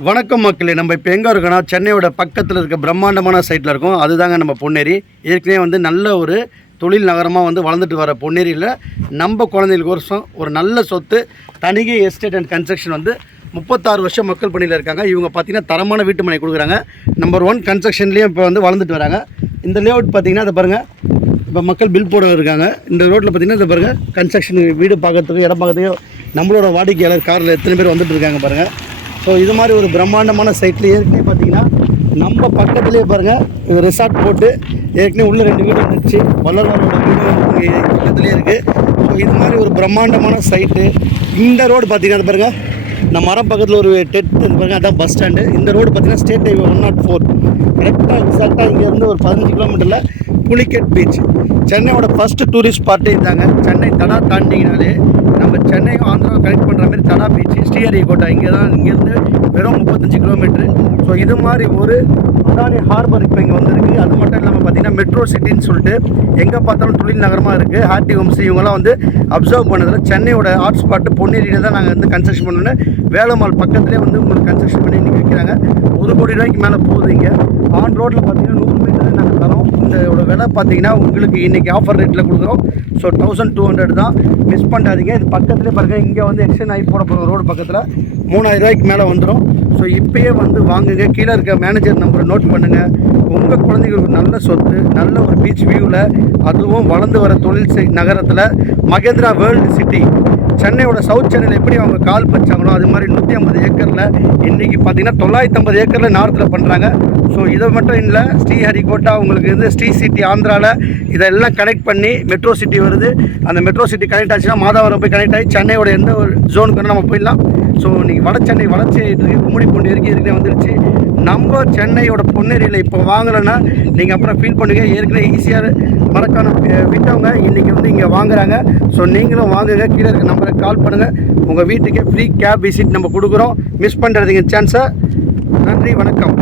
வணக்கம் மக்களே, நம்ம இப்போ எங்கே இருக்கோன்னா சென்னையோட பக்கத்தில் இருக்க பிரம்மாண்டமான சைட்டில் இருக்கோம். அதுதாங்க நம்ம பொன்னேரி. ஏற்கனவே வந்து நல்ல ஒரு தொழில் நகரமாக வந்து வளர்ந்துட்டு வர பொன்னேரியில் நம்ம குழந்தைகளுக்கு ஒரு நல்ல சொத்து தனிகை எஸ்டேட் அண்ட் கன்ஸ்ட்ரக்ஷன் வந்து 36 வருஷம் மக்கள் பணியில் இருக்காங்க. இவங்க பார்த்திங்கன்னா தரமான வீட்டு மனை கொடுக்குறாங்க. நம்பர் 1 கன்ஸ்ட்ரக்ஷன்லேயும் இப்போ வந்து வளர்ந்துட்டு வராங்க. இந்த லேஅவுட் பார்த்திங்கன்னா அதை பாருங்கள், இப்போ மக்கள் பில் போட இருக்காங்க. இந்த ரோட்டில் பார்த்திங்கன்னா இதை பாருங்கள், கன்ஸ்ட்ரக்ஷன் வீடு பார்க்கறதுக்கு இடம் பார்க்கறதுக்கு நம்மளோட வாடிக்கையாளர் காரில் எத்தனை பேர் வந்துட்டு இருக்காங்க பாருங்கள். ஸோ இது மாதிரி ஒரு பிரம்மாண்டமான சைட்டில் ஏற்கனவே பார்த்திங்கன்னா நம்ம பக்கத்துலேயே பாருங்கள், இது ரிசார்ட் போட்டு ஏற்கனவே உள்ள 2 வீடு வந்துச்சு. வள்ளலாரோட வீடு இங்கே பக்கத்துலேயே இருக்குது. ஸோ இது மாதிரி ஒரு பிரம்மாண்டமான சைட்டு. இந்த ரோடு பார்த்திங்கன்னா பாருங்கள், நம்ம மரம் பக்கத்தில் ஒரு டெட் பாருங்கள், அதான் பஸ் ஸ்டாண்டு. இந்த ரோடு பார்த்திங்கன்னா ஸ்டேட் ஹைவே 104 கரெக்டாக எக்ஸாக்டாக இங்கேருந்து ஒரு 15 கிலோமீட்டரில் புலிகேட் பீச். சென்னையோட ஃபஸ்ட்டு டூரிஸ்ட் ஸ்பாட்டே இதாங்க. சென்னை தடா தாண்டிங்கனாலே நம்ம சென்னையும் ஆந்திராவும் கனெக்ட் பண்ணுற மாதிரி தடா பீச்சு, ஸ்ரீஹரிகோட்டா இங்கேருந்து வெறும் 35 கிலோமீட்ரு. ஸோ இது மாதிரி ஒரு அதானி ஹார்பர் இப்போ இங்கே வந்துருக்கு. அது மட்டும் இல்லாமல் பார்த்திங்கன்னா மெட்ரோ சிட்டின்னு சொல்லிட்டு எங்கே பார்த்தாலும் தொழில் நகரமாக இருக்குது. ஹார்டி ஹோம்ஸ் இவங்கெல்லாம் வந்து அப்சர்வ் பண்ணதில் சென்னையோட ஹாட் ஸ்பாட்டு பொன்னேரியில் தான் நாங்கள் வந்து கன்ஸ்ட்ரக்ஷன் பண்ணோன்னு வேலம்மாள் பக்கத்துலேயே வந்து உங்களுக்கு கன்ஸ்ட்ரக்ஷன் பண்ணி இன்றைக்கி வைக்கிறாங்க. 1 கோடி ரூபாய்க்கு மேலே போகுது. இங்கே ஆன் ரோட்டில் பார்த்திங்கன்னா 100 மீட்டர் நாங்கள் தரோம். இதோட விலை பார்த்திங்கன்னா உங்களுக்கு இன்றைக்கி ஆஃபர் ரேட்டில் கொடுக்குறோம். ஸோ 1200 தான், மிஸ் பண்ணாதீங்க. இது பக்கத்துலேயே பாருங்கள், இங்கே வந்து எக்ஸ்டெண்ட் ஆகி போட போகிற ரோடு பக்கத்தில் 3000 ரூபாய்க்கு மேலே வந்துடும். ஸோ இப்போயே வந்து வாங்குங்க. கீழே இருக்க மேனேஜர் நம்பரை நோட் பண்ணுங்கள். உங்கள் குழந்தைங்களுக்கு நல்ல சொத்து, நல்ல ஒரு பீச் வியூவில், அதுவும் வளர்ந்து வர தொழில் நகரத்தில் மகேந்திரா வேர்ல்டு சிட்டி. சென்னையோட சவுத் சென்னையில் எப்படி அவங்க கால் பச்சாங்களோ அது மாதிரி 150 ஏக்கரில் இன்றைக்கி பார்த்திங்கன்னா 950 ஏக்கரில் நார்த்தில் பண்ணுறாங்க. ஸோ இதை மட்டும் இல்லை, ஸ்ரீஹரிகோட்டா உங்களுக்கு வந்து ஸ்ரீ சிட்டி ஆந்திராவில் இதெல்லாம் கனெக்ட் பண்ணி மெட்ரோ சிட்டி வருது. அந்த மெட்ரோ சிட்டி கனெக்ட் ஆச்சுன்னா மாதாவரம் போய் கனெக்ட் ஆகி சென்னையோட எந்த ஒரு ஜோனுக்கு நம்ம போயிடலாம். ஸோ இன்றைக்கி வட சென்னை வளர்ச்சி இருக்குது. கும்மிடிப்பூண்டி வரைக்கும் ஏற்கனவே வந்துருச்சு. நம்ம சென்னையோட பொன்னேரியில் இப்போ வாங்கலைன்னா நீங்கள் அப்புறம் ஃபீல் பண்ணுங்கள். ஏற்கனவே ஈஸியாக மறக்கான விட்டவங்க இன்றைக்கி வந்து இங்கே வாங்குறாங்க. ஸோ நீங்களும் வாங்குங்க. கீழே இருக்க நம்பருக்கு கால் பண்ணுங்கள். உங்கள் வீட்டுக்கே ஃப்ரீ கேப் விசிட் நம்ம கொடுக்குறோம். மிஸ் பண்ணுறதுங்க சான்ஸை. நன்றி, வணக்கம்.